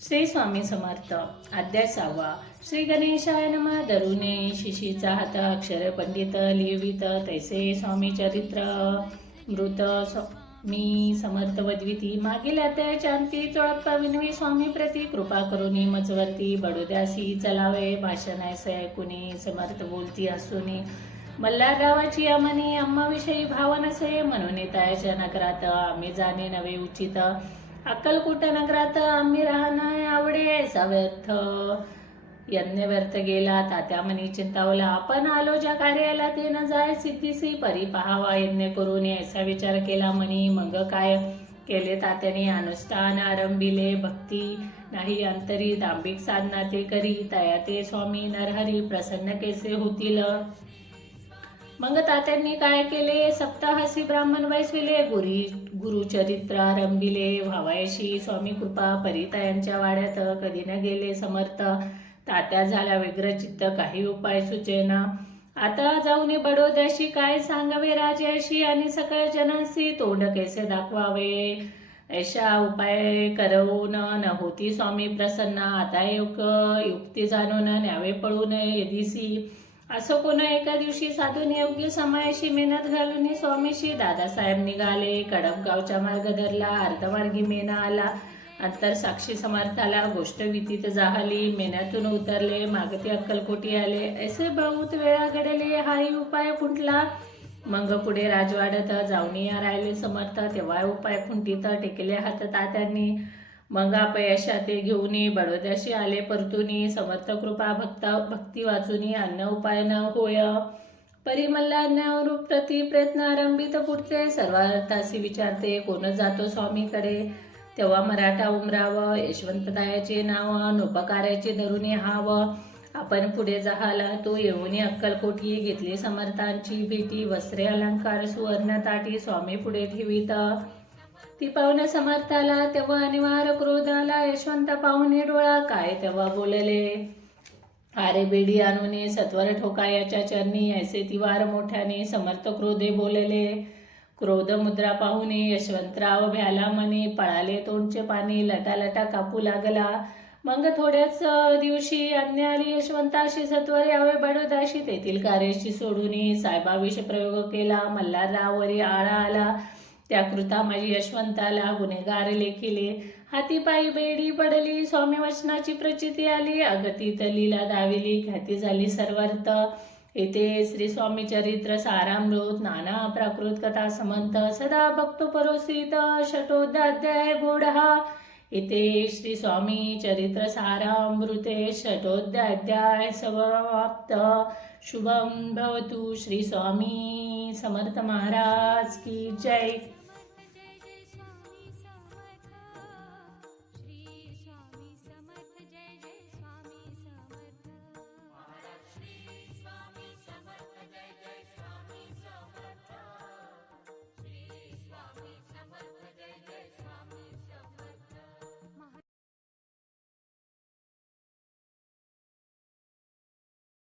श्री स्वामी समर्थ. अध्याय 6. श्री गणेशाय नमः. धरुणे शिशीचा हात अक्षर पंडित लिहिवित तैसे स्वामी चरित्र मृत मी समर्थ वद्विती. मागील अध्यायाच्या अंती चोळप्पा विनवी स्वामी प्रती कृपा करुनी मजवर्ती बडोद्यासी चलावे. भाषण ऐसे ऐकुनी समर्थ बोलती हसुनी. मल्हाररावाची अमनी अम्माविषयी भाव नसे म्हणून तायाच्या नगरात आम्ही जाणे नवे उचित. अक्कलकोट नगरात आम्ही राहणं आवडे ऐसा व्यर्थ यज्ञ व्यर्थ गेला. तात्या मनी चिंतावला आपण आलो ज्या कार्याला ते न जाय सिद्धीसी परी पहावा यज्ञ करून ऐसा विचार केला मनी. मग काय केले तात्याने अनुष्ठान आरंभिले. भक्ती नाही अंतरी दांभिक साधना ते करी. तया ते स्वामी नरहरी प्रसन्न कैसे होतील. मग तात्यांनी काय केले सप्ताहासी ब्राह्मण वैसविले. गुरुचरित्र आरंभिले. व्हावायशी स्वामी कृपा परितायांच्या वाड्यात कधी न गेले समर्थ. तात्या झाला व्यग्रचित्त काही उपाय सुचेना. आता जाऊन बडोद्याशी काय सांगावे राजाशी आणि सकळ जनासी तोंड कैसे दाखवावे. ऐशा उपाय करवून न होती स्वामी प्रसन्न. आता युक्ती जाणून न्यावे पळून यदिसी. असं कोण एका दिवशी साधून योग्य समायाशी मेहनत घालून स्वामीशी दादासाहेब निघाले. कडपगावचा मार्ग धरला. अर्धमार्गी मेना आला. अंतर साक्षी समर्थाला गोष्ट वितीत जाहली. मेन्यातून उतरले मागती अक्कलकोटी आले. ऐसे बहुत वेळा घडले हाही उपाय खुंटला. मग पुढे राजवाड्यात जाऊन या राहिले समर्थ. तेव्हा उपाय खुंटीत टेकले हात तात्यांनी. मग अपयशा ते घेऊन बडोद्याशी आले परतुनी. समर्थ कृपा भक्ती वाचुनी अन्न उपाय न होय. परिमल्ला अन्यावरूप प्रति प्रयत्न आरंभित पुढचे. सर्वार्थासी विचारते कोण जातो स्वामीकडे. तेव्हा मराठा उमराव यशवंतदायाचे नाव नोपकार्याचे धरुनी हाव. आपण पुढे जहाला तो येऊन अक्कलकोटी घेतली समर्थांची भेटी. वस्त्रे अलंकार सुवर्ण ताटी स्वामी पुढे ठेवीत. ती पाहुण्या समर्थाला तेव्हा अनिवार्य क्रोध आला. यशवंत पाहुणे डोळा काय तेव्हा बोलले. आरे बेडी आणून सत्वर ठोका याच्या चरणी. ऐसे तिवार मोठ्याने समर्थ क्रोधे बोलले. क्रोध मुद्रा पाहुणे यशवंतराव भ्याला मने. पळाले तोंडचे पाणी लटालटा कापू लागला. मग थोड्याच दिवशी आज्ञा आली यशवंताशी सत्वर यावे बडोदाशी. तेथील कार्याशी सोडून साहेबाविषयी प्रयोग केला. मल्हारराववरी आळा आला. त्या कृता माझी यशवंताला गुन्हेगार लेखिले. हाती पायी बेडी पडली. स्वामी वचनाची प्रचिती आली. अगतीत लीला दाविली. ख्याती झाली सर्वर्थ. येथे श्री स्वामी चरित्र सारामृत नाना प्राकृत कथा समंत सदा भक्त परोसित षटोध्याय गोढा. येथे श्री स्वामी चरित्र सारामृते षटोध्याय समाप्त. शुभम भवतु. श्री स्वामी समर्थ महाराज की जय.